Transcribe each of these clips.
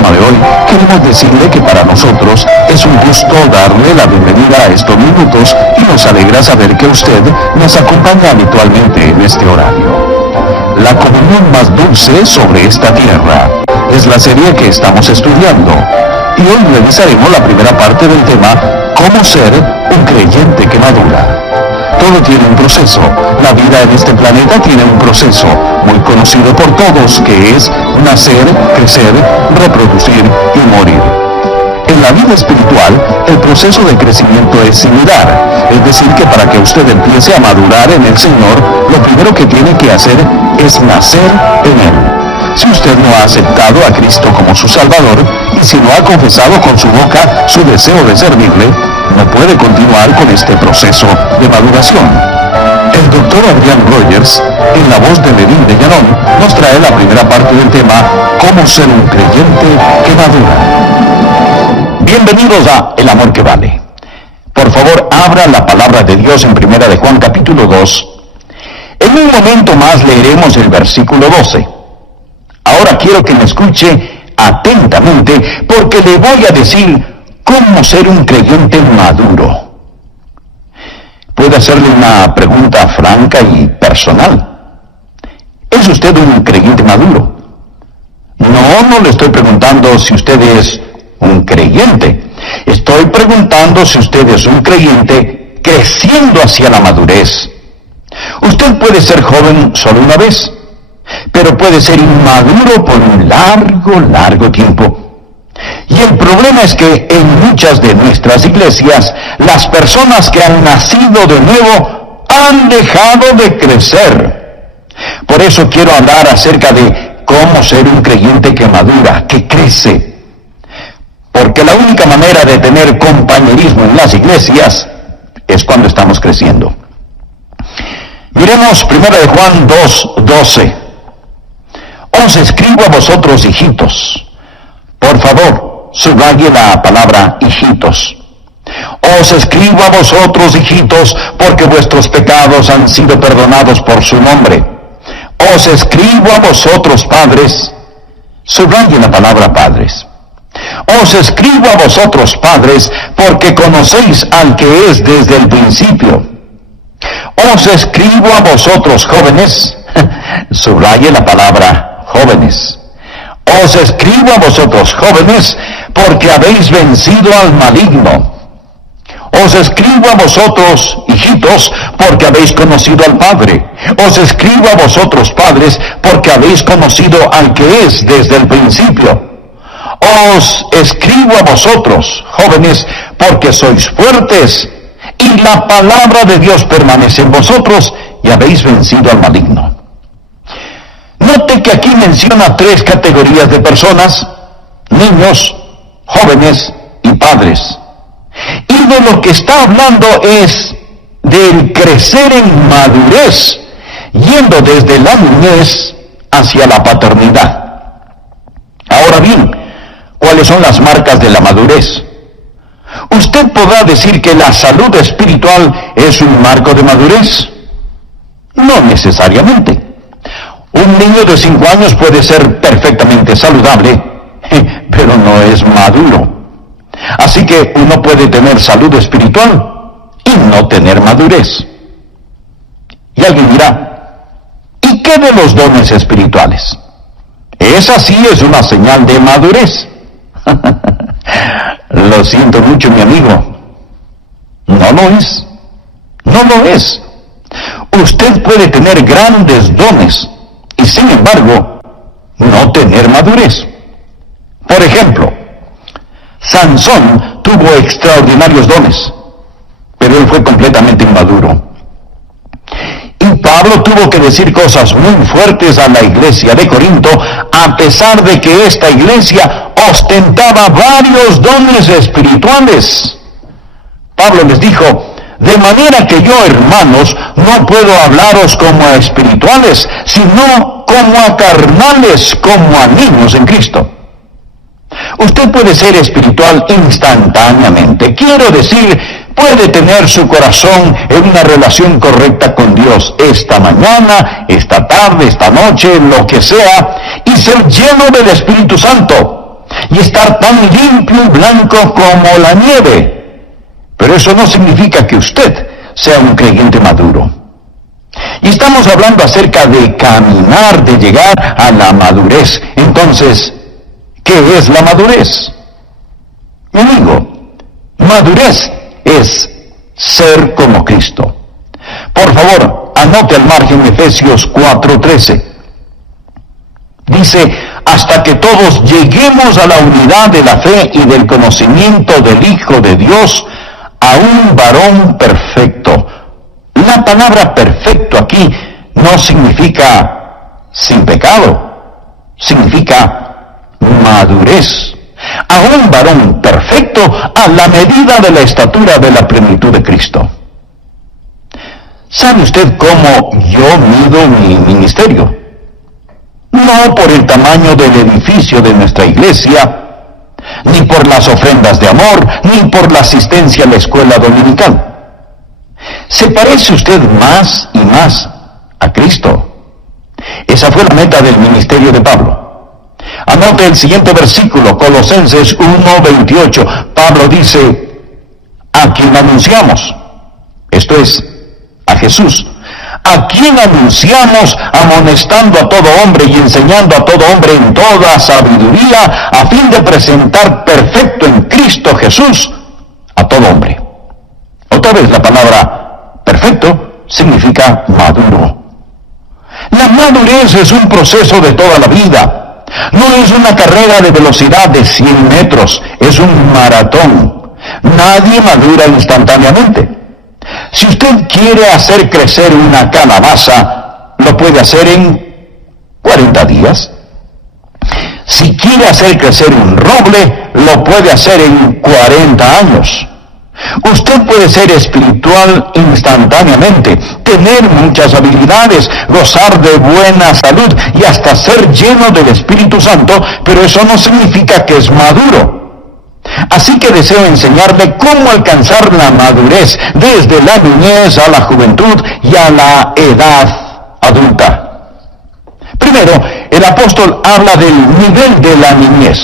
programa de hoy, queremos decirle que para nosotros es un gusto darle la bienvenida a estos minutos y nos alegra saber que usted nos acompaña habitualmente en este horario. La comunión más dulce sobre esta tierra es la serie que estamos estudiando y hoy revisaremos la primera parte del tema ¿Cómo ser un creyente que madura? Todo tiene un proceso. La vida en este planeta tiene un proceso muy conocido por todos, que es nacer, crecer, reproducir y morir. En la vida espiritual, el proceso de crecimiento es similar. Es decir, que para que usted empiece a madurar en el Señor, lo primero que tiene que hacer es nacer en Él. Si usted no ha aceptado a Cristo como su Salvador, y si no ha confesado con su boca su deseo de servirle, no puede continuar con este proceso de maduración. El doctor Adrian Rogers, en la voz de Lerín de Llanón, nos trae la primera parte del tema ¿Cómo ser un creyente que madura? Bienvenidos a El Amor que Vale. Por favor, abra la palabra de Dios en 1 de Juan capítulo 2. En un momento más leeremos el versículo 12. Ahora quiero que me escuche atentamente porque le voy a decir cómo ser un creyente maduro. Puedo hacerle una pregunta franca y personal. ¿Es usted un creyente maduro? No le estoy preguntando si usted es un creyente. Estoy preguntando si usted es un creyente creciendo hacia la madurez. Usted puede ser joven solo una vez, pero puede ser inmaduro por un largo tiempo. Y el problema es que en muchas de nuestras iglesias, las personas que han nacido de nuevo han dejado de crecer. Por eso quiero hablar acerca de cómo ser un creyente que madura, que crece. Porque la única manera de tener compañerismo en las iglesias es cuando estamos creciendo. Miremos 1 de Juan 2:12. Os escribo a vosotros, hijitos. Por favor, subraye la palabra hijitos. Os escribo a vosotros, hijitos, porque vuestros pecados han sido perdonados por su nombre. Os escribo a vosotros, padres. Subraye la palabra padres. Os escribo a vosotros, padres, porque conocéis al que es desde el principio. Os escribo a vosotros, jóvenes. Subraye la palabra jóvenes. Os escribo a vosotros, jóvenes, porque habéis vencido al maligno. Os escribo a vosotros, hijitos, porque habéis conocido al Padre. Os escribo a vosotros, padres, porque habéis conocido al que es desde el principio. Os escribo a vosotros, jóvenes, porque sois fuertes, y la palabra de Dios permanece en vosotros, y habéis vencido al maligno. Note que aquí menciona 3 categorías de personas: niños, jóvenes y padres. Y de lo que está hablando es del crecer en madurez, yendo desde la niñez hacia la paternidad. Ahora bien, ¿cuáles son las marcas de la madurez? ¿Usted podrá decir que la salud espiritual es un marco de madurez? No necesariamente. Un niño de 5 años puede ser perfectamente saludable, pero no es maduro. Así que uno puede tener salud espiritual y no tener madurez. Y alguien dirá, ¿y qué de los dones espirituales? Esa sí es una señal de madurez. Lo siento mucho, mi amigo. No lo es. No lo es. Usted puede tener grandes dones y sin embargo no tener madurez. Por ejemplo, Sansón tuvo extraordinarios dones, pero él fue completamente inmaduro. Y Pablo tuvo que decir cosas muy fuertes a la iglesia de Corinto, a pesar de que esta iglesia ostentaba varios dones espirituales. Pablo les dijo, de manera que yo, hermanos, no puedo hablaros como a espirituales, sino como a carnales, como a niños en Cristo. Usted puede ser espiritual instantáneamente. Quiero decir, puede tener su corazón en una relación correcta con Dios esta mañana, esta tarde, esta noche, lo que sea, y ser lleno del Espíritu Santo. y estar tan limpio y blanco como la nieve. Pero eso no significa que usted sea un creyente maduro. Y estamos hablando acerca de caminar, de llegar a la madurez. Entonces, ¿qué es la madurez? Mi amigo, madurez es ser como Cristo. Por favor, anote al margen Efesios 4:13. Dice, hasta que todos lleguemos a la unidad de la fe y del conocimiento del Hijo de Dios, a un varón perfecto. La palabra perfecto aquí no significa sin pecado, significa madurez. A un varón perfecto a la medida de la estatura de la plenitud de Cristo. ¿Sabe usted cómo yo mido mi ministerio? No por el tamaño del edificio de nuestra iglesia, ni por las ofrendas de amor, ni por la asistencia a la escuela dominical. ¿Se parece usted más y más a Cristo? Esa fue la meta del ministerio de Pablo. Anote el siguiente versículo, Colosenses 1:28. Pablo dice, a quien anunciamos, esto es, a Jesús, a quien anunciamos amonestando a todo hombre y enseñando a todo hombre en toda sabiduría, a fin de presentar perfecto en Cristo Jesús a todo hombre. Otra vez la palabra perfecto significa maduro. La madurez es un proceso de toda la vida. No es una carrera de velocidad de 100 metros, es un maratón. Nadie madura instantáneamente. Si usted quiere hacer crecer una calabaza, lo puede hacer en 40 días. Si quiere hacer crecer un roble, lo puede hacer en 40 años. Usted puede ser espiritual instantáneamente, tener muchas habilidades, gozar de buena salud y hasta ser lleno del Espíritu Santo, pero eso no significa que es maduro. Así que deseo enseñarle cómo alcanzar la madurez desde la niñez a la juventud y a la edad adulta. Primero, el apóstol habla del nivel de la niñez.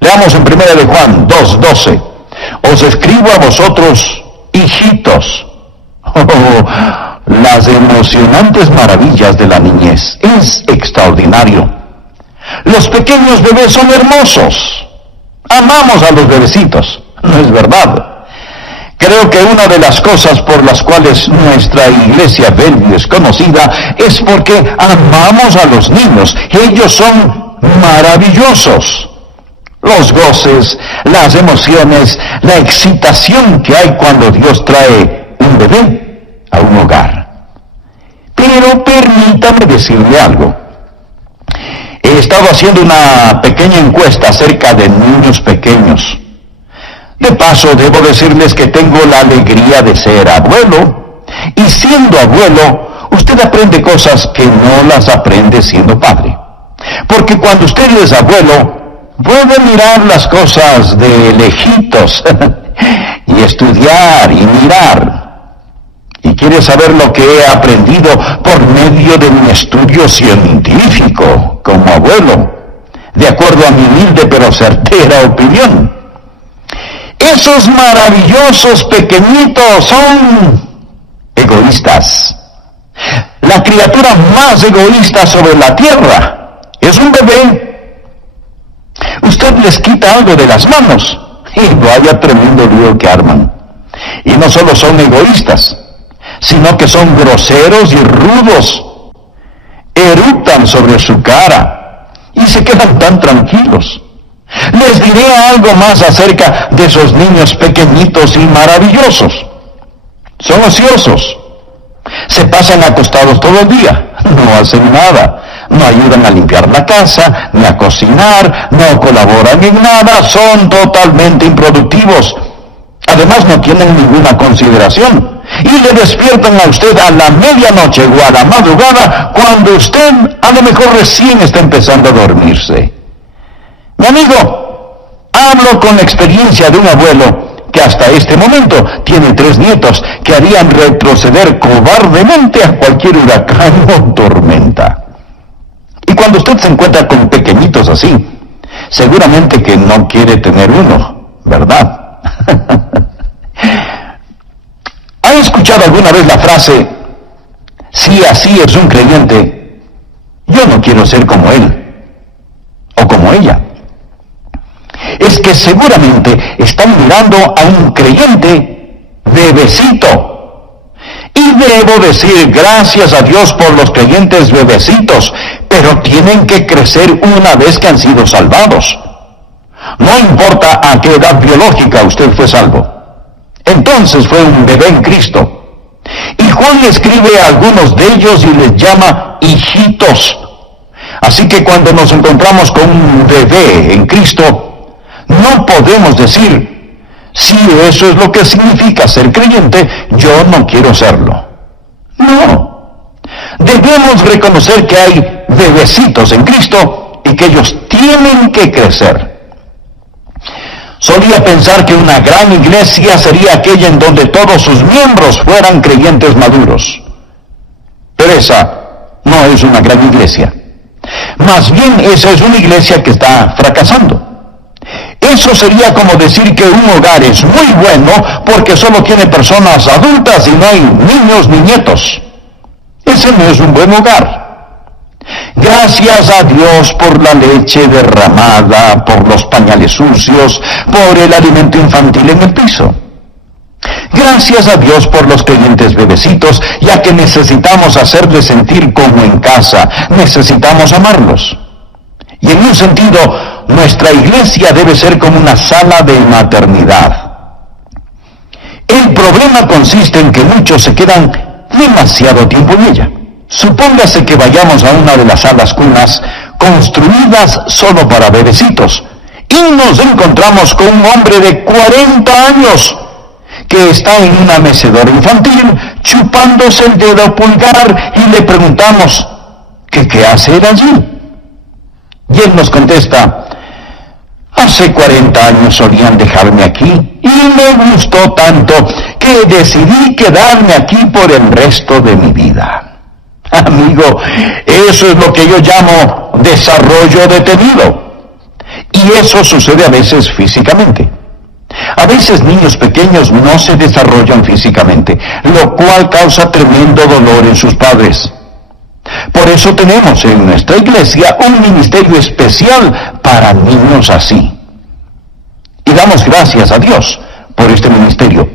Leamos en 1 de Juan 2:12. Os escribo a vosotros, hijitos. Las emocionantes maravillas de la niñez. Es extraordinario. Los pequeños bebés son hermosos. Amamos a los bebecitos, ¿no es verdad? Creo que una de las cosas por las cuales nuestra iglesia Bellevue es conocida es porque amamos a los niños. Ellos son maravillosos. Los goces, las emociones, la excitación que hay cuando Dios trae un bebé a un hogar. Pero permítame decirle algo. He estado haciendo una pequeña encuesta acerca de niños pequeños. De paso, debo decirles que tengo la alegría de ser abuelo. Y siendo abuelo, usted aprende cosas que no las aprende siendo padre. Porque cuando usted es abuelo, puede mirar las cosas de lejitos y estudiar y mirar. Y quiere saber lo que he aprendido por medio de mi estudio científico como abuelo, de acuerdo a mi humilde pero certera opinión. Esos maravillosos pequeñitos son egoístas. La criatura más egoísta sobre la tierra es un bebé. Usted les quita algo de las manos y vaya tremendo lío que arman. Y no solo son egoístas, sino que son groseros y rudos. Eructan sobre su cara y se quedan tan tranquilos. Les diré algo más acerca de esos niños pequeñitos y maravillosos. Son ociosos. Se pasan acostados todo el día. No hacen nada. No ayudan a limpiar la casa, ni a cocinar, no colaboran en nada. Son totalmente improductivos. Además no tienen ninguna consideración. Y le despiertan a usted a la medianoche o a la madrugada cuando usted a lo mejor recién está empezando a dormirse. Mi amigo, hablo con la experiencia de un abuelo que hasta este momento tiene 3 nietos que harían retroceder cobardemente a cualquier huracán o tormenta. Y cuando usted se encuentra con pequeñitos así, Seguramente que no quiere tener uno, ¿verdad? ¿Ha escuchado alguna vez la frase, si así es un creyente, yo no quiero ser como él o como ella? Es que seguramente están mirando a un creyente bebecito. Y debo decir gracias a Dios por los creyentes bebecitos, pero tienen que crecer una vez que han sido salvados. No importa a qué edad biológica usted fue salvo. Entonces fue un bebé en Cristo. Y Juan escribe a algunos de ellos y les llama hijitos. Así que cuando nos encontramos con un bebé en Cristo, no podemos decir, si eso es lo que significa ser creyente, yo no quiero serlo. No. Debemos reconocer que hay bebecitos en Cristo y que ellos tienen que crecer. Solía pensar que una gran iglesia sería aquella en donde todos sus miembros fueran creyentes maduros. Pero esa no es una gran iglesia. Más bien esa es una iglesia que está fracasando. Eso sería como decir que un hogar es muy bueno porque solo tiene personas adultas y no hay niños ni nietos. Ese no es un buen hogar. Gracias a Dios por la leche derramada, por los pañales sucios, por el alimento infantil en el piso. Gracias a Dios por los creyentes bebecitos, ya que necesitamos hacerles sentir como en casa, necesitamos amarlos. Y en un sentido, nuestra iglesia debe ser como una sala de maternidad. El problema consiste en que muchos se quedan demasiado tiempo en ella. Supóngase que vayamos a una de las salas cunas construidas solo para bebecitos y nos encontramos con un hombre de 40 años que está en una mecedora infantil chupándose el dedo pulgar y le preguntamos, ¿qué hace él allí? Y él nos contesta, hace 40 años solían dejarme aquí y me gustó tanto que decidí quedarme aquí por el resto de mi vida. Amigo, eso es lo que yo llamo desarrollo detenido. Y eso sucede a veces físicamente. A veces niños pequeños no se desarrollan físicamente, lo cual causa tremendo dolor en sus padres. Por eso tenemos en nuestra iglesia un ministerio especial para niños así. Y damos gracias a Dios por este ministerio.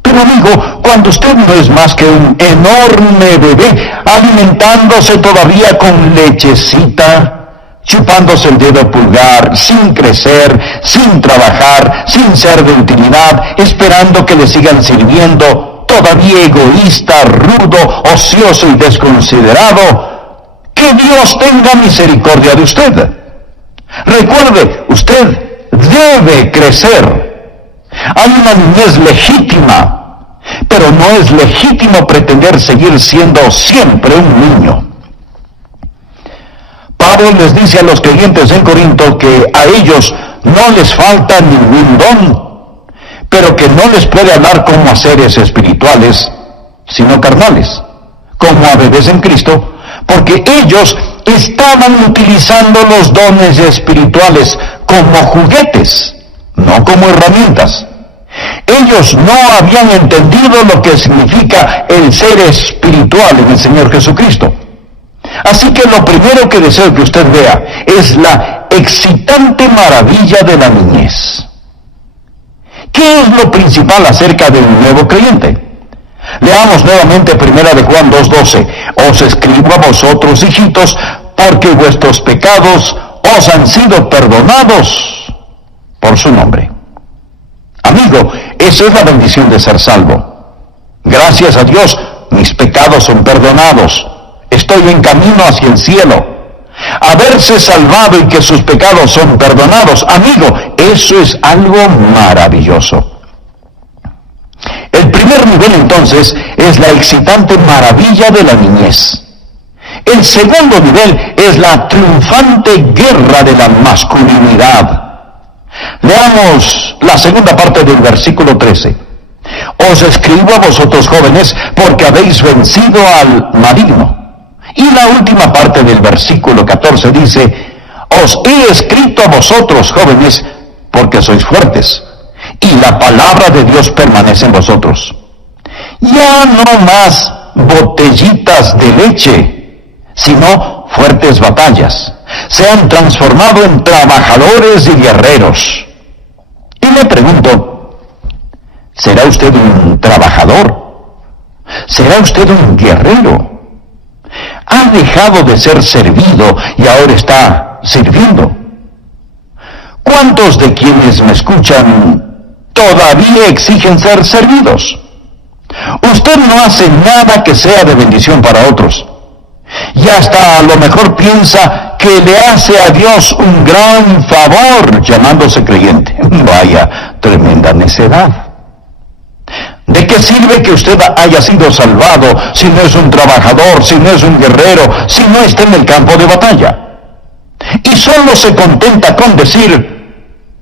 Pero amigo, cuando usted no es más que un enorme bebé, alimentándose todavía con lechecita, chupándose el dedo pulgar, sin crecer, sin trabajar, sin ser de utilidad, esperando que le sigan sirviendo, todavía egoísta, rudo, ocioso y desconsiderado, que Dios tenga misericordia de usted. Recuerde, usted debe crecer. Hay una niñez legítima, pero no es legítimo pretender seguir siendo siempre un niño. Pablo les dice a los creyentes en Corinto que a ellos no les falta ningún don, pero que no les puede hablar como a seres espirituales, sino carnales, como a bebés en Cristo, porque ellos estaban utilizando los dones espirituales como juguetes, no como herramientas. Ellos no habían entendido lo que significa el ser espiritual en el Señor Jesucristo. Así que lo primero que deseo que usted vea es la excitante maravilla de la niñez. ¿Qué es lo principal acerca de un nuevo creyente? Leamos nuevamente 1 de Juan 2:12. Os escribo a vosotros, hijitos, porque vuestros pecados os han sido perdonados por su nombre. Amigo, esa es la bendición de ser salvo. Gracias a Dios, mis pecados son perdonados. Estoy en camino hacia el cielo. Haberse salvado y que sus pecados son perdonados, amigo, eso es algo maravilloso. El primer nivel entonces es la excitante maravilla de la niñez. El segundo nivel es la triunfante guerra de la masculinidad. Leamos la segunda parte del versículo 13. Os escribo a vosotros jóvenes porque habéis vencido al maligno. Y la última parte del versículo 14 dice, Os he escrito a vosotros, jóvenes, porque sois fuertes, y la palabra de Dios permanece en vosotros. Ya no más botellitas de leche, sino fuertes batallas. Se han transformado en trabajadores y guerreros. Y me pregunto, ¿será usted un trabajador? ¿Será usted un guerrero? ¿Ha dejado de ser servido y ahora está sirviendo? ¿Cuántos de quienes me escuchan todavía exigen ser servidos? Usted no hace nada que sea de bendición para otros. Y hasta a lo mejor piensa que le hace a Dios un gran favor llamándose creyente. Vaya, tremenda necedad. ¿De qué sirve que usted haya sido salvado si no es un trabajador, si no es un guerrero, si no está en el campo de batalla? Y solo se contenta con decir: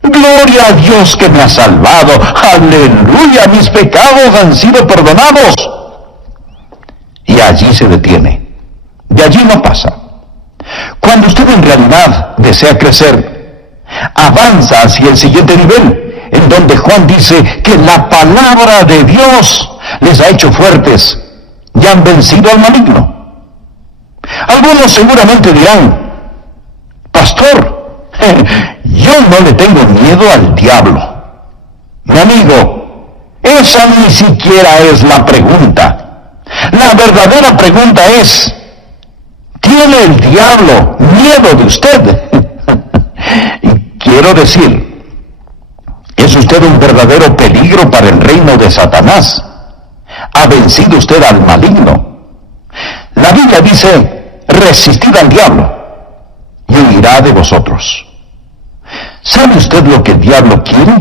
gloria a Dios que me ha salvado, aleluya, mis pecados han sido perdonados. Y allí se detiene. De allí no pasa. Cuando usted en realidad desea crecer, avanza hacia el siguiente nivel, en donde Juan dice que la palabra de Dios les ha hecho fuertes y han vencido al maligno. Algunos seguramente dirán: pastor, yo no le tengo miedo al diablo. Mi amigo, esa ni siquiera es la pregunta. La verdadera pregunta es: ¿tiene el diablo miedo de usted? Y quiero decir, ¿es usted un verdadero peligro para el reino de Satanás? ¿Ha vencido usted al maligno? La Biblia dice: resistid al diablo y huirá de vosotros. ¿Sabe usted lo que el diablo quiere?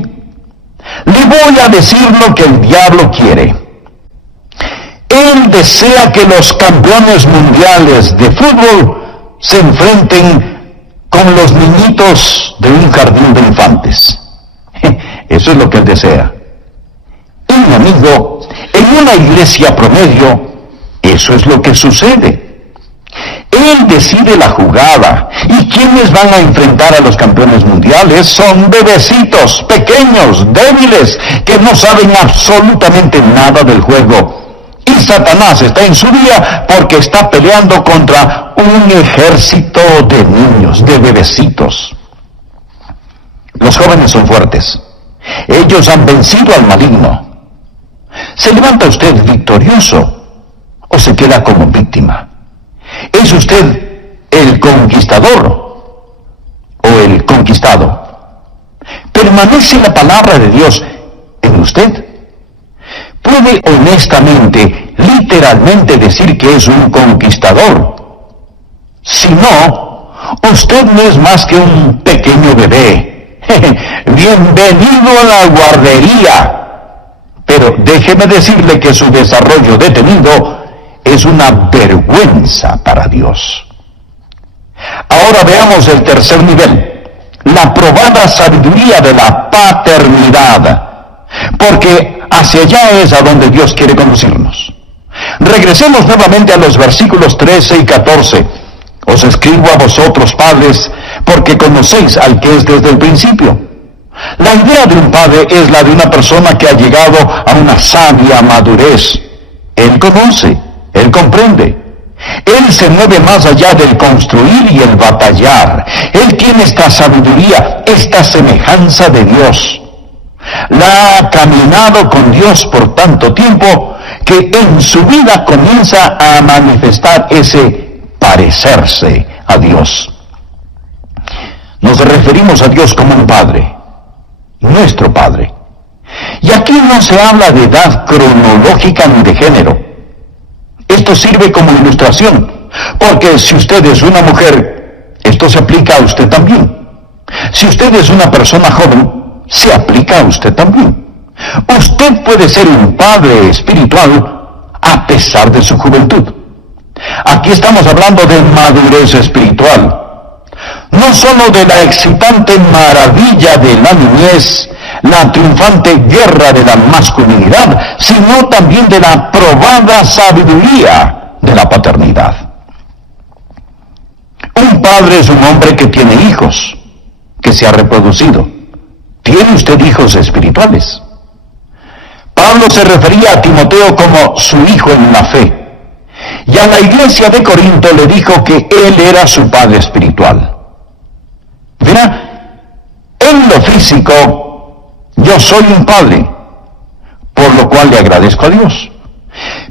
Le voy a decir lo que el diablo quiere. Él desea que los campeones mundiales de fútbol se enfrenten con los niñitos de un jardín de infantes. Eso es lo que él desea. Y mi amigo, en una iglesia promedio, eso es lo que sucede. Él decide la jugada, y quienes van a enfrentar a los campeones mundiales son bebecitos, pequeños, débiles, que no saben absolutamente nada del juego. Y Satanás está en su día porque está peleando contra un ejército de niños, de bebecitos. Los jóvenes son fuertes. Ellos han vencido al maligno. ¿Se levanta usted victorioso o se queda como víctima? ¿Es usted el conquistador o el conquistado? ¿Permanece la palabra de Dios en usted? ¿Puede honestamente, literalmente decir que es un conquistador? Si no, usted no es más que un pequeño bebé. Bienvenido a la guardería. Pero déjeme decirle que su desarrollo detenido es una vergüenza para Dios. Ahora veamos el tercer nivel, la probada sabiduría de la paternidad, porque hacia allá es a donde Dios quiere conducirnos. Regresemos nuevamente a los versículos 13 y 14. Os escribo a vosotros, padres, porque conocéis al que es desde el principio. La idea de un padre es la de una persona que ha llegado a una sabia madurez. Él conoce, él comprende. Él se mueve más allá del construir y el batallar. Él tiene esta sabiduría, esta semejanza de Dios. La ha caminado con Dios por tanto tiempo que en su vida comienza a manifestar ese parecerse a Dios. Nos referimos a Dios como un Padre, nuestro Padre. Y aquí no se habla de edad cronológica ni de género. Esto sirve como ilustración, porque si usted es una mujer, esto se aplica a usted también. Si usted es una persona joven, se aplica a usted también. Usted puede ser un padre espiritual a pesar de su juventud. Aquí estamos hablando de madurez espiritual. No solo de la excitante maravilla de la niñez, la triunfante guerra de la masculinidad, sino también de la probada sabiduría de la paternidad. Un padre es un hombre que tiene hijos, que se ha reproducido. ¿Tiene usted hijos espirituales? Pablo se refería a Timoteo como su hijo en la fe. Y a la iglesia de Corinto le dijo que él era su padre espiritual. Verá, en lo físico, yo soy un padre, por lo cual le agradezco a Dios.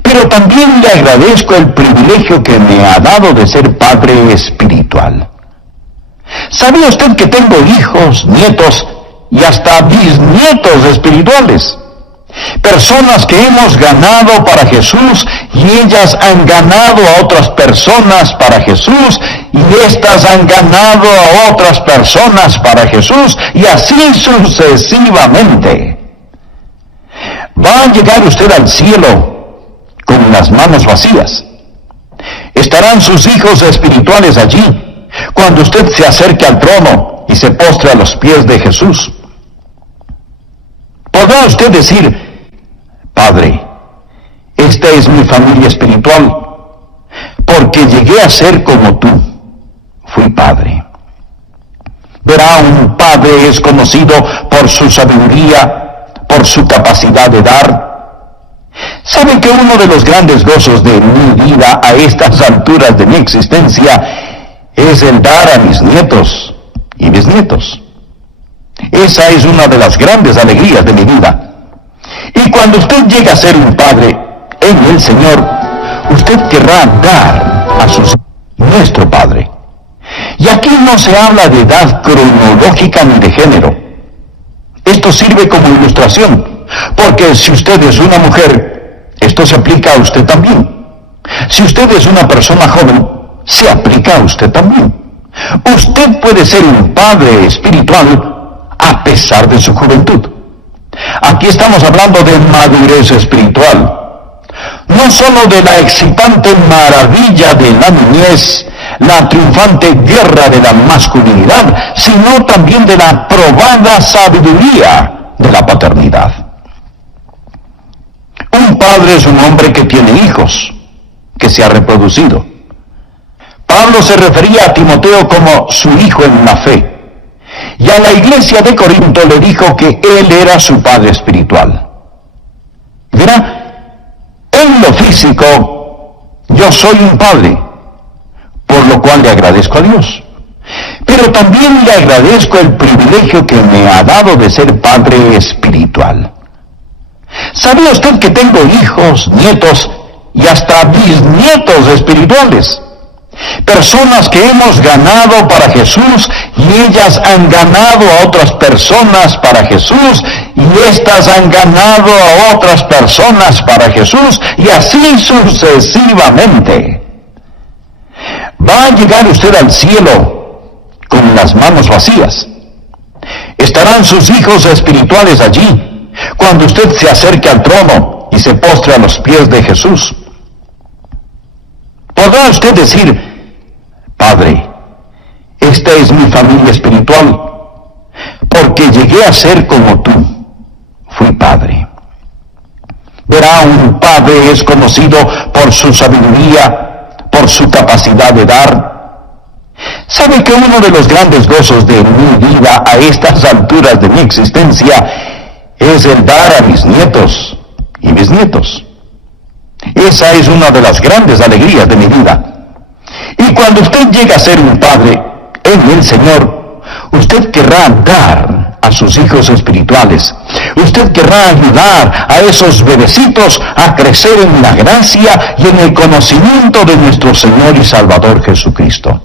Pero también le agradezco el privilegio que me ha dado de ser padre espiritual. ¿Sabía usted que tengo hijos, nietos y hasta bisnietos espirituales? Personas que hemos ganado para Jesús y ellas han ganado a otras personas para Jesús y éstas han ganado a otras personas para Jesús y así sucesivamente. Va a llegar usted al cielo con las manos vacías. Estarán sus hijos espirituales allí cuando usted se acerque al trono y se postre a los pies de Jesús. ¿Podrá usted decir: Padre, esta es mi familia espiritual, porque llegué a ser como tú, fui padre? Verá, un padre es conocido por su sabiduría, por su capacidad de dar. ¿Sabe que uno de los grandes gozos de mi vida a estas alturas de mi existencia es el dar a mis nietos y bisnietos? Esa es una de las grandes alegrías de mi vida. Y cuando usted llega a ser un padre en el Señor, usted querrá dar a sus hijos, nuestro Padre. Y aquí no se habla de edad cronológica ni de género. Esto sirve como ilustración, porque si usted es una mujer, esto se aplica a usted también. Si usted es una persona joven, se aplica a usted también. Usted puede ser un padre espiritual a pesar de su juventud. Aquí estamos hablando de madurez espiritual, no solo de la excitante maravilla de la niñez, la triunfante guerra de la masculinidad, sino también de la probada sabiduría de la paternidad. Un padre es un hombre que tiene hijos, que se ha reproducido. Pablo se refería a Timoteo como su hijo en la fe. Y a la iglesia de Corinto le dijo que él era su padre espiritual. Verá, en lo físico, yo soy un padre, por lo cual le agradezco a Dios. Pero también le agradezco el privilegio que me ha dado de ser padre espiritual. ¿Sabía usted que tengo hijos, nietos y hasta bisnietos espirituales? Personas que hemos ganado para Jesús y ellas han ganado a otras personas para Jesús y éstas han ganado a otras personas para Jesús y así sucesivamente. Va a llegar usted al cielo con las manos vacías. Estarán sus hijos espirituales allí cuando usted se acerque al trono y se postre a los pies de Jesús. ¿Podrá usted decir: Padre, esta es mi familia espiritual, porque llegué a ser como tú, fui padre? Verá, un padre es conocido por su sabiduría, por su capacidad de dar. ¿Sabe que uno de los grandes gozos de mi vida a estas alturas de mi existencia es el dar a mis nietos y bisnietos? Esa es una de las grandes alegrías de mi vida. Y cuando usted llega a ser un padre en el Señor, usted querrá dar a sus hijos espirituales. Usted querrá ayudar a esos bebecitos a crecer en la gracia y en el conocimiento de nuestro Señor y Salvador Jesucristo.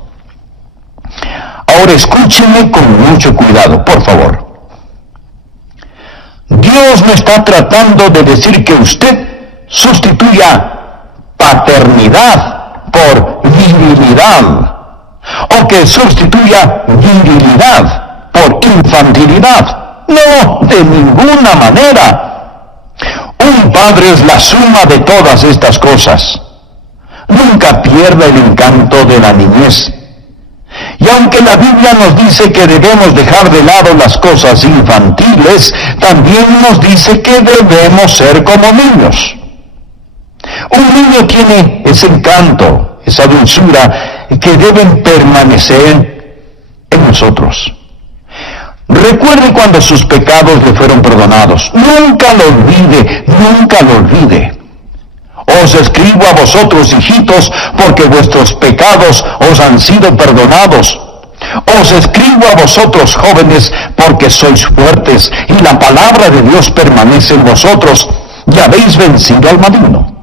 Ahora escúcheme con mucho cuidado, por favor. Dios no está tratando de decir que usted sustituya paternidad por virilidad, o que sustituya virilidad por infantilidad. No, de ninguna manera. Un padre es la suma de todas estas cosas. Nunca pierda el encanto de la niñez. Y aunque la Biblia nos dice que debemos dejar de lado las cosas infantiles, también nos dice que debemos ser como niños. Un niño tiene ese encanto, esa dulzura, que deben permanecer en nosotros. Recuerde cuando sus pecados le fueron perdonados. Nunca lo olvide, nunca lo olvide. Os escribo a vosotros, hijitos, porque vuestros pecados os han sido perdonados. Os escribo a vosotros, jóvenes, porque sois fuertes, y la palabra de Dios permanece en vosotros, y habéis vencido al maligno.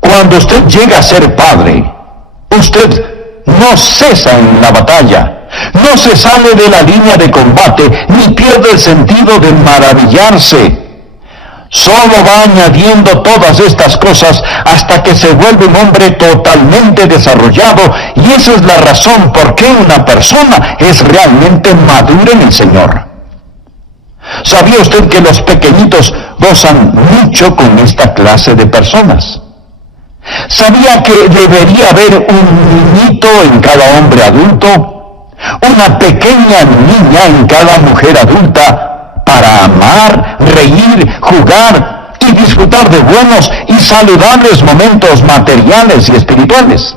Cuando usted llega a ser padre, usted no cesa en la batalla, no se sale de la línea de combate, ni pierde el sentido de maravillarse. Solo va añadiendo todas estas cosas hasta que se vuelve un hombre totalmente desarrollado, y esa es la razón por qué una persona es realmente madura en el Señor. ¿Sabía usted que los pequeñitos gozan mucho con esta clase de personas? ¿Sabía que debería haber un niñito en cada hombre adulto? Una pequeña niña en cada mujer adulta para amar, reír, jugar y disfrutar de buenos y saludables momentos materiales y espirituales.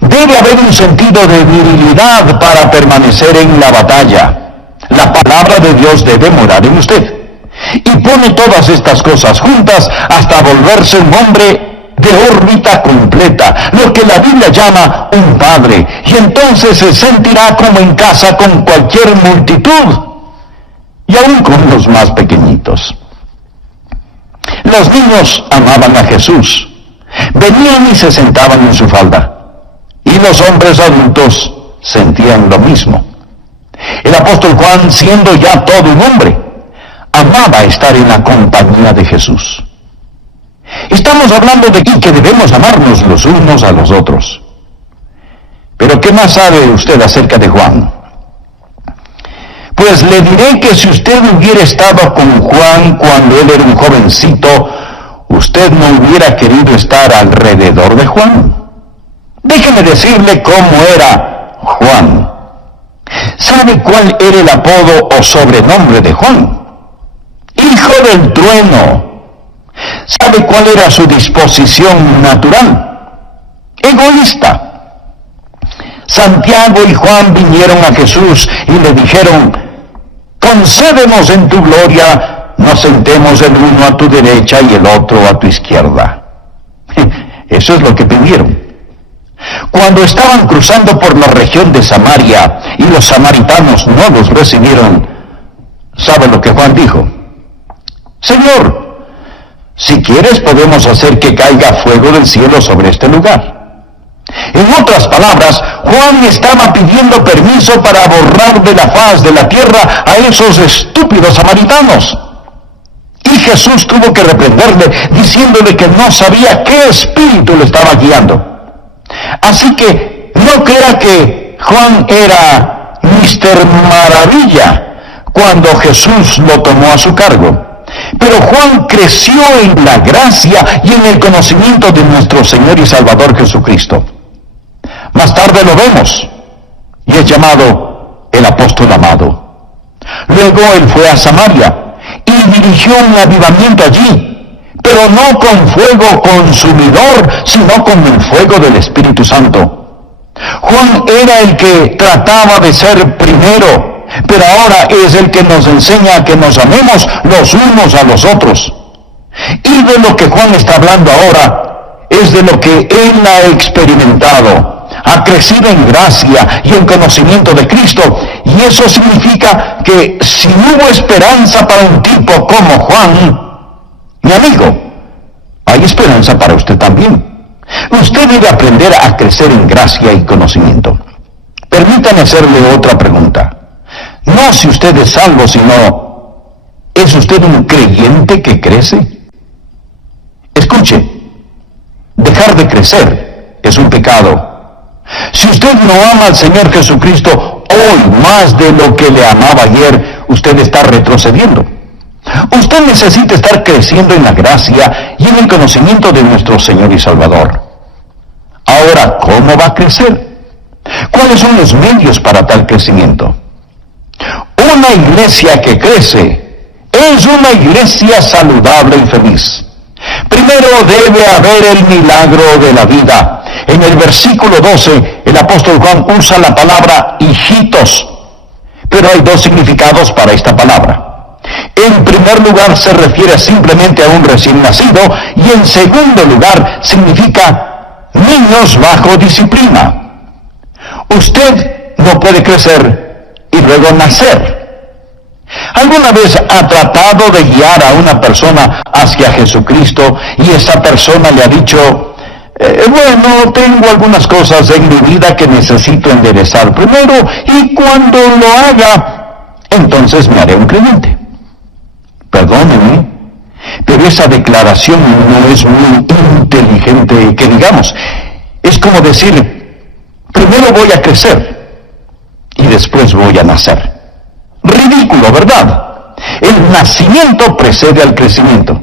Debe haber un sentido de virilidad para permanecer en la batalla. La palabra de Dios debe morar en usted. Y pone todas estas cosas juntas hasta volverse un hombre de órbita completa, lo que la Biblia llama un padre, y entonces se sentirá como en casa con cualquier multitud, y aún con los más pequeñitos. Los niños amaban a Jesús, venían y se sentaban en su falda, y los hombres adultos sentían lo mismo. El apóstol Juan, siendo ya todo un hombre, amaba estar en la compañía de Jesús. Estamos hablando de que debemos amarnos los unos a los otros. Pero ¿qué más sabe usted acerca de Juan? Pues le diré que si usted hubiera estado con Juan cuando él era un jovencito, usted no hubiera querido estar alrededor de Juan. Déjeme decirle cómo era Juan. ¿Sabe cuál era el apodo o sobrenombre de Juan? Hijo del trueno. ¿Sabe cuál era su disposición natural? Egoísta. Santiago y Juan vinieron a Jesús y le dijeron: concédenos en tu gloria, nos sentemos el uno a tu derecha y el otro a tu izquierda. Eso es lo que pidieron. Cuando estaban cruzando por la región de Samaria y los samaritanos no los recibieron, ¿sabe lo que Juan dijo? Señor, si quieres podemos hacer que caiga fuego del cielo sobre este lugar. En otras palabras, Juan estaba pidiendo permiso para borrar de la faz de la tierra a esos estúpidos samaritanos. Y Jesús tuvo que reprenderle, diciéndole que no sabía qué espíritu le estaba guiando. Así que no crea que Juan era Mr. Maravilla cuando Jesús lo tomó a su cargo. Pero Juan creció en la gracia y en el conocimiento de nuestro Señor y Salvador Jesucristo. Más tarde lo vemos, y es llamado el apóstol amado. Luego él fue a Samaria y dirigió un avivamiento allí, pero no con fuego consumidor, sino con el fuego del Espíritu Santo. Juan era el que trataba de ser primero, pero ahora es el que nos enseña a que nos amemos los unos a los otros. Y de lo que Juan está hablando ahora es de lo que él ha experimentado. Ha crecido en gracia y en conocimiento de Cristo, y eso significa que si hubo esperanza para un tipo como Juan, mi amigo, hay esperanza para usted también. Usted debe aprender a crecer en gracia y conocimiento. Permítame hacerle otra pregunta. No si usted es salvo, sino, ¿es usted un creyente que crece? Escuche, dejar de crecer es un pecado. Si usted no ama al Señor Jesucristo hoy más de lo que le amaba ayer, usted está retrocediendo. Usted necesita estar creciendo en la gracia y en el conocimiento de nuestro Señor y Salvador. Ahora, ¿cómo va a crecer? ¿Cuáles son los medios para tal crecimiento? Una iglesia que crece es una iglesia saludable y feliz. Primero debe haber el milagro de la vida. En el versículo 12, el apóstol Juan usa la palabra hijitos, pero hay dos significados para esta palabra. En primer lugar, se refiere simplemente a un recién nacido, y en segundo lugar, significa niños bajo disciplina. Usted no puede crecer y luego nacer. ¿Alguna vez ha tratado de guiar a una persona hacia Jesucristo y esa persona le ha dicho, bueno, tengo algunas cosas en mi vida que necesito enderezar primero y cuando lo haga, entonces me haré un creyente? Perdóneme, pero esa declaración no es muy inteligente, que digamos. Es como decir, primero voy a crecer y después voy a nacer. Ridículo, ¿verdad? El nacimiento precede al crecimiento.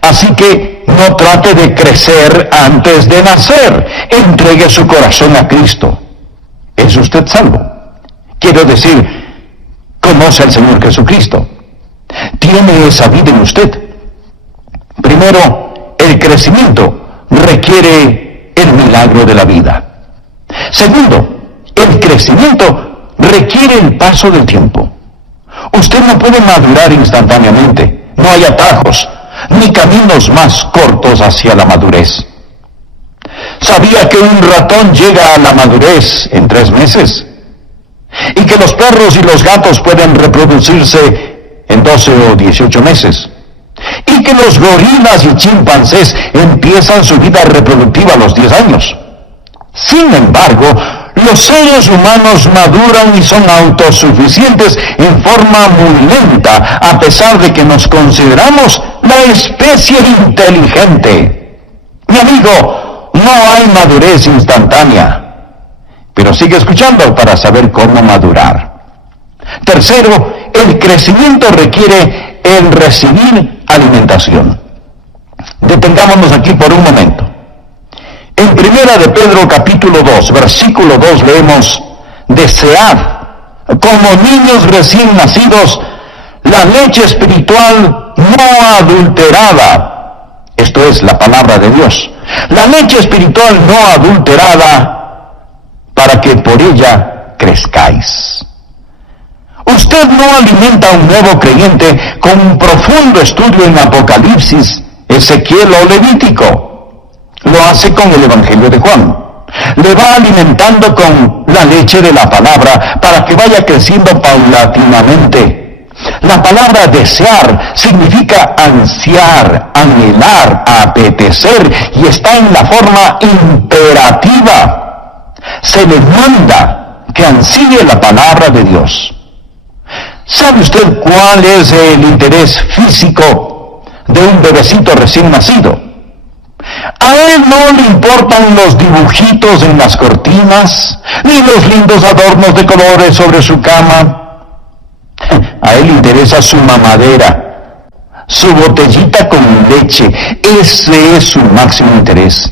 Así que no trate de crecer antes de nacer. Entregue su corazón a Cristo. ¿Es usted salvo? Quiero decir, conoce al Señor Jesucristo. Tiene esa vida en usted. Primero, el crecimiento requiere el milagro de la vida. Segundo, el crecimiento requiere el paso del tiempo. Usted no puede madurar instantáneamente. No hay atajos, ni caminos más cortos hacia la madurez. ¿Sabía que un ratón llega a la madurez en 3 meses? Y que los perros y los gatos pueden reproducirse en 12 o 18 meses. Y que los gorilas y chimpancés empiezan su vida reproductiva a los 10 años. Sin embargo, los seres humanos maduran y son autosuficientes en forma muy lenta, a pesar de que nos consideramos la especie inteligente. Mi amigo, no hay madurez instantánea, pero sigue escuchando para saber cómo madurar. Tercero, el crecimiento requiere el recibir alimentación. Detengámonos aquí por un momento. En Primera de Pedro capítulo 2, versículo 2 leemos, desead, como niños recién nacidos, la leche espiritual no adulterada. Esto es la palabra de Dios. La leche espiritual no adulterada, para que por ella crezcáis. Usted no alimenta a un nuevo creyente con un profundo estudio en Apocalipsis, Ezequiel o Levítico. Lo hace con el Evangelio de Juan. Le va alimentando con la leche de la palabra para que vaya creciendo paulatinamente. La palabra desear significa ansiar, anhelar, apetecer, y está en la forma imperativa. Se le manda que ansíe la palabra de Dios. ¿Sabe usted cuál es el interés físico de un bebecito recién nacido? A él no le importan los dibujitos en las cortinas, ni los lindos adornos de colores sobre su cama. A él le interesa su mamadera, su botellita con leche. Ese es su máximo interés.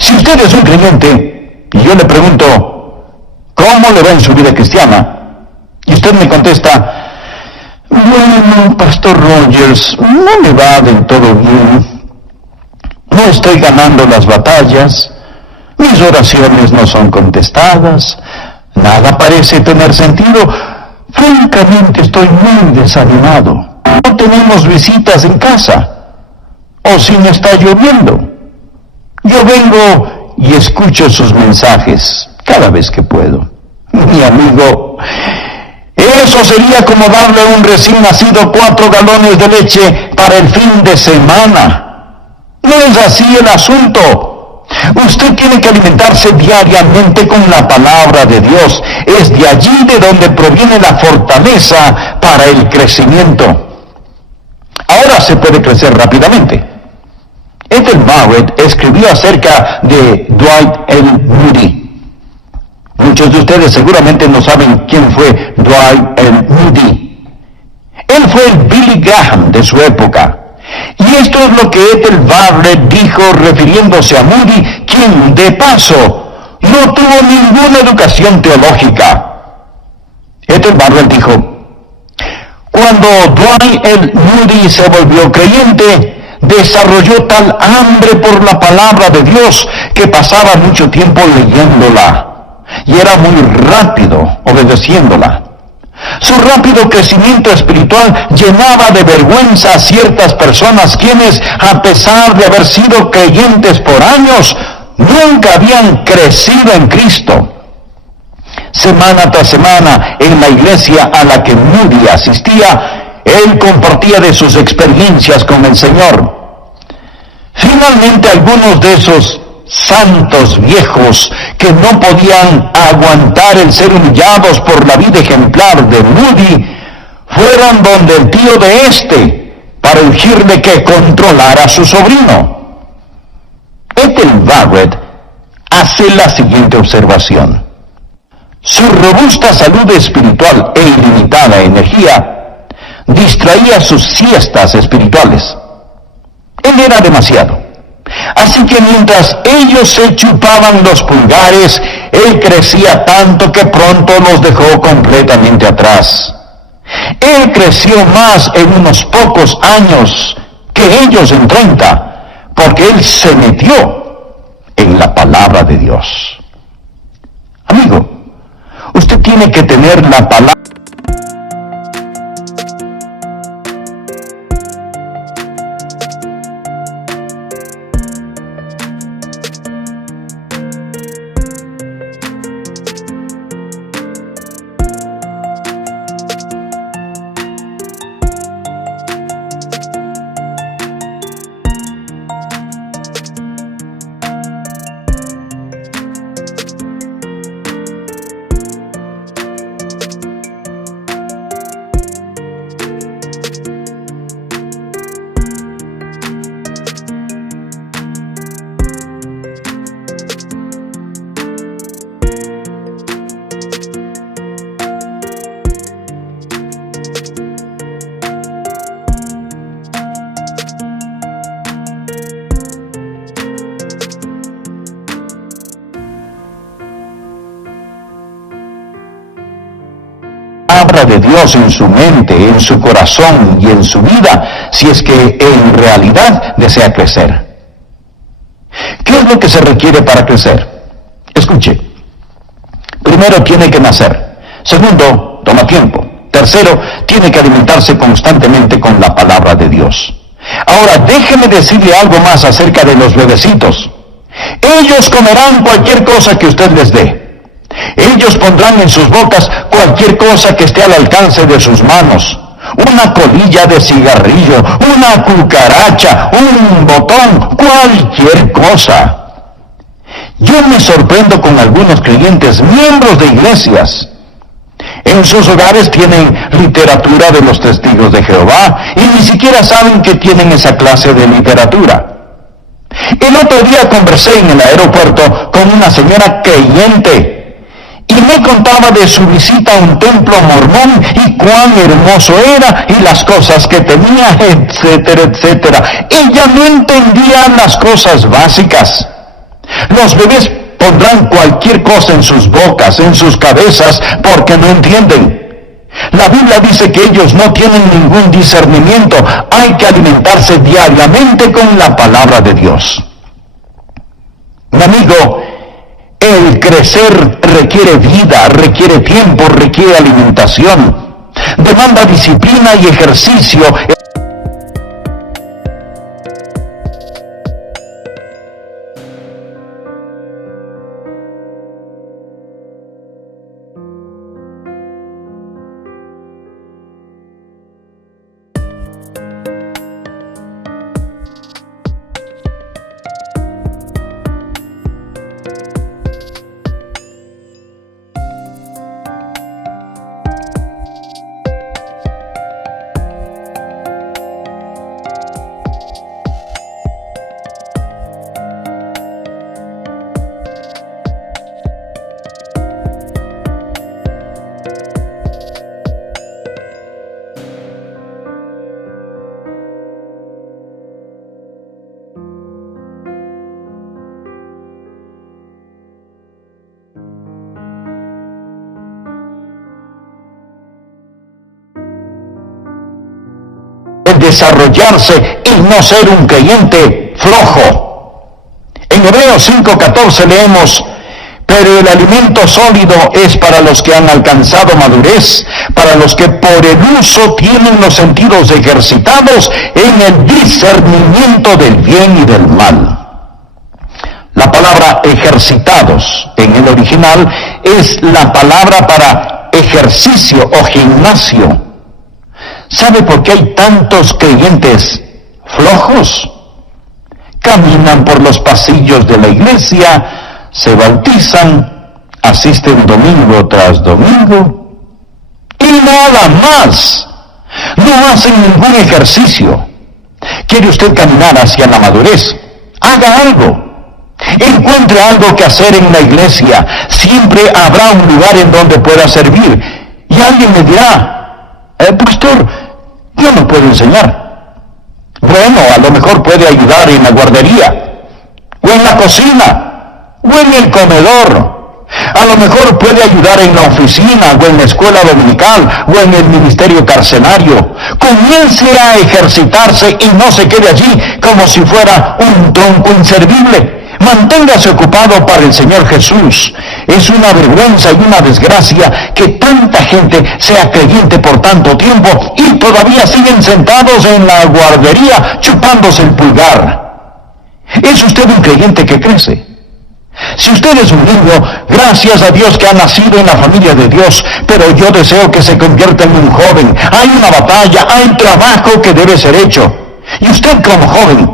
Si usted es un creyente, y yo le pregunto, ¿cómo le va en su vida cristiana? Y usted me contesta, bueno, Pastor Rogers, no me va del todo bien. No estoy ganando las batallas, mis oraciones no son contestadas, nada parece tener sentido. Francamente estoy muy desanimado. No tenemos visitas en casa, o si no está lloviendo. Yo vengo y escucho sus mensajes cada vez que puedo. Mi amigo, eso sería como darle a un recién nacido 4 galones de leche para el fin de semana. No es así el asunto. Usted tiene que alimentarse diariamente con la palabra de Dios. Es de allí de donde proviene la fortaleza para el crecimiento. Ahora se puede crecer rápidamente. Ethel Merritt escribió acerca de Dwight L. Moody. Muchos de ustedes seguramente no saben quién fue Dwight L. Moody. Él fue el Billy Graham de su época. Y esto es lo que Ethel Barrett dijo refiriéndose a Moody, quien, de paso, no tuvo ninguna educación teológica. Ethel Barrett dijo, cuando Dwight L. Moody se volvió creyente, desarrolló tal hambre por la palabra de Dios que pasaba mucho tiempo leyéndola y era muy rápido obedeciéndola. Su rápido crecimiento espiritual llenaba de vergüenza a ciertas personas quienes, a pesar de haber sido creyentes por años, nunca habían crecido en Cristo. Semana tras semana, en la iglesia a la que Moody asistía, él compartía de sus experiencias con el Señor. Finalmente, algunos de esos santos viejos que no podían aguantar el ser humillados por la vida ejemplar de Moody, fueron donde el tío de para urgirle que controlara a su sobrino. Ethel Barrett hace la siguiente observación: su robusta salud espiritual e ilimitada energía distraía sus siestas espirituales. Él era demasiado. Así que mientras ellos se chupaban los pulgares, él crecía tanto que pronto los dejó completamente atrás. Él creció más en unos pocos años que ellos en 30, porque él se metió en la palabra de Dios. Amigo, usted tiene que tener la palabra. De Dios en su mente, en su corazón y en su vida, si es que en realidad desea crecer. ¿Qué es lo que se requiere para crecer? Escuche. Primero, tiene que nacer. Segundo, toma tiempo. Tercero, tiene que alimentarse constantemente con la palabra de Dios. Ahora, déjeme decirle algo más acerca de los bebecitos. Ellos comerán cualquier cosa que usted les dé. Ellos pondrán en sus bocas cualquier cosa que esté al alcance de sus manos. Una colilla de cigarrillo, una cucaracha, un botón, cualquier cosa. Yo me sorprendo con algunos creyentes, miembros de iglesias. En sus hogares tienen literatura de los testigos de Jehová y ni siquiera saben que tienen esa clase de literatura. El otro día conversé en el aeropuerto con una señora creyente y me contaba de su visita a un templo mormón y cuán hermoso era y las cosas que tenía, etcétera, etcétera. Ella no entendía las cosas básicas. Los bebés pondrán cualquier cosa en sus bocas, en sus cabezas, porque no entienden. La Biblia dice que ellos no tienen ningún discernimiento. Hay que alimentarse diariamente con la palabra de Dios. Mi amigo, el crecer requiere vida, requiere tiempo, requiere alimentación, demanda disciplina y ejercicio. desarrollarse y no ser un creyente flojo. En Hebreos 5:14 leemos: pero el alimento sólido es para los que han alcanzado madurez, para los que por el uso tienen los sentidos ejercitados en el discernimiento del bien y del mal. La palabra ejercitados en el original es la palabra para ejercicio o gimnasio. ¿Sabe por qué hay tantos creyentes flojos? Caminan por los pasillos de la iglesia, se bautizan, asisten domingo tras domingo y nada más. No hacen ningún ejercicio. ¿Quiere usted caminar hacia la madurez? Haga algo. Encuentre algo que hacer en la iglesia. Siempre habrá un lugar en donde pueda servir. Y alguien me dirá: pastor, yo no puedo enseñar. Bueno, a lo mejor puede ayudar en la guardería, o en la cocina, o en el comedor. A lo mejor puede ayudar en la oficina, o en la escuela dominical, o en el ministerio carcelario. Comience a ejercitarse y no se quede allí como si fuera un tronco inservible. Manténgase ocupado para el Señor Jesús. Es una vergüenza y una desgracia que tanta gente sea creyente por tanto tiempo y todavía siguen sentados en la guardería chupándose el pulgar. ¿Es usted un creyente que crece? Si usted es un niño, gracias a Dios que ha nacido en la familia de Dios, pero yo deseo que se convierta en un joven. Hay una batalla, hay trabajo que debe ser hecho. Y usted como joven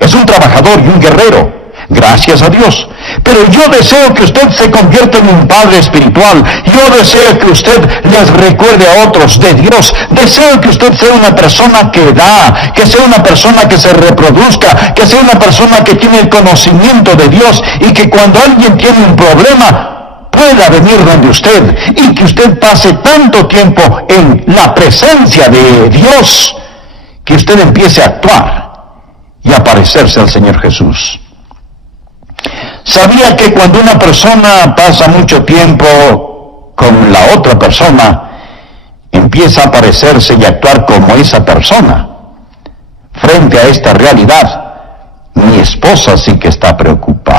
es un trabajador y un guerrero. Gracias a Dios. Pero yo deseo que usted se convierta en un padre espiritual. Yo deseo que usted les recuerde a otros de Dios. Deseo que usted sea una persona que da, que sea una persona que se reproduzca, que sea una persona que tiene el conocimiento de Dios y que cuando alguien tiene un problema pueda venir donde usted y que usted pase tanto tiempo en la presencia de Dios que usted empiece a actuar y a parecerse al Señor Jesús. ¿Sabía que cuando una persona pasa mucho tiempo con la otra persona, empieza a parecerse y actuar como esa persona? Frente a esta realidad, mi esposa sí que está preocupada.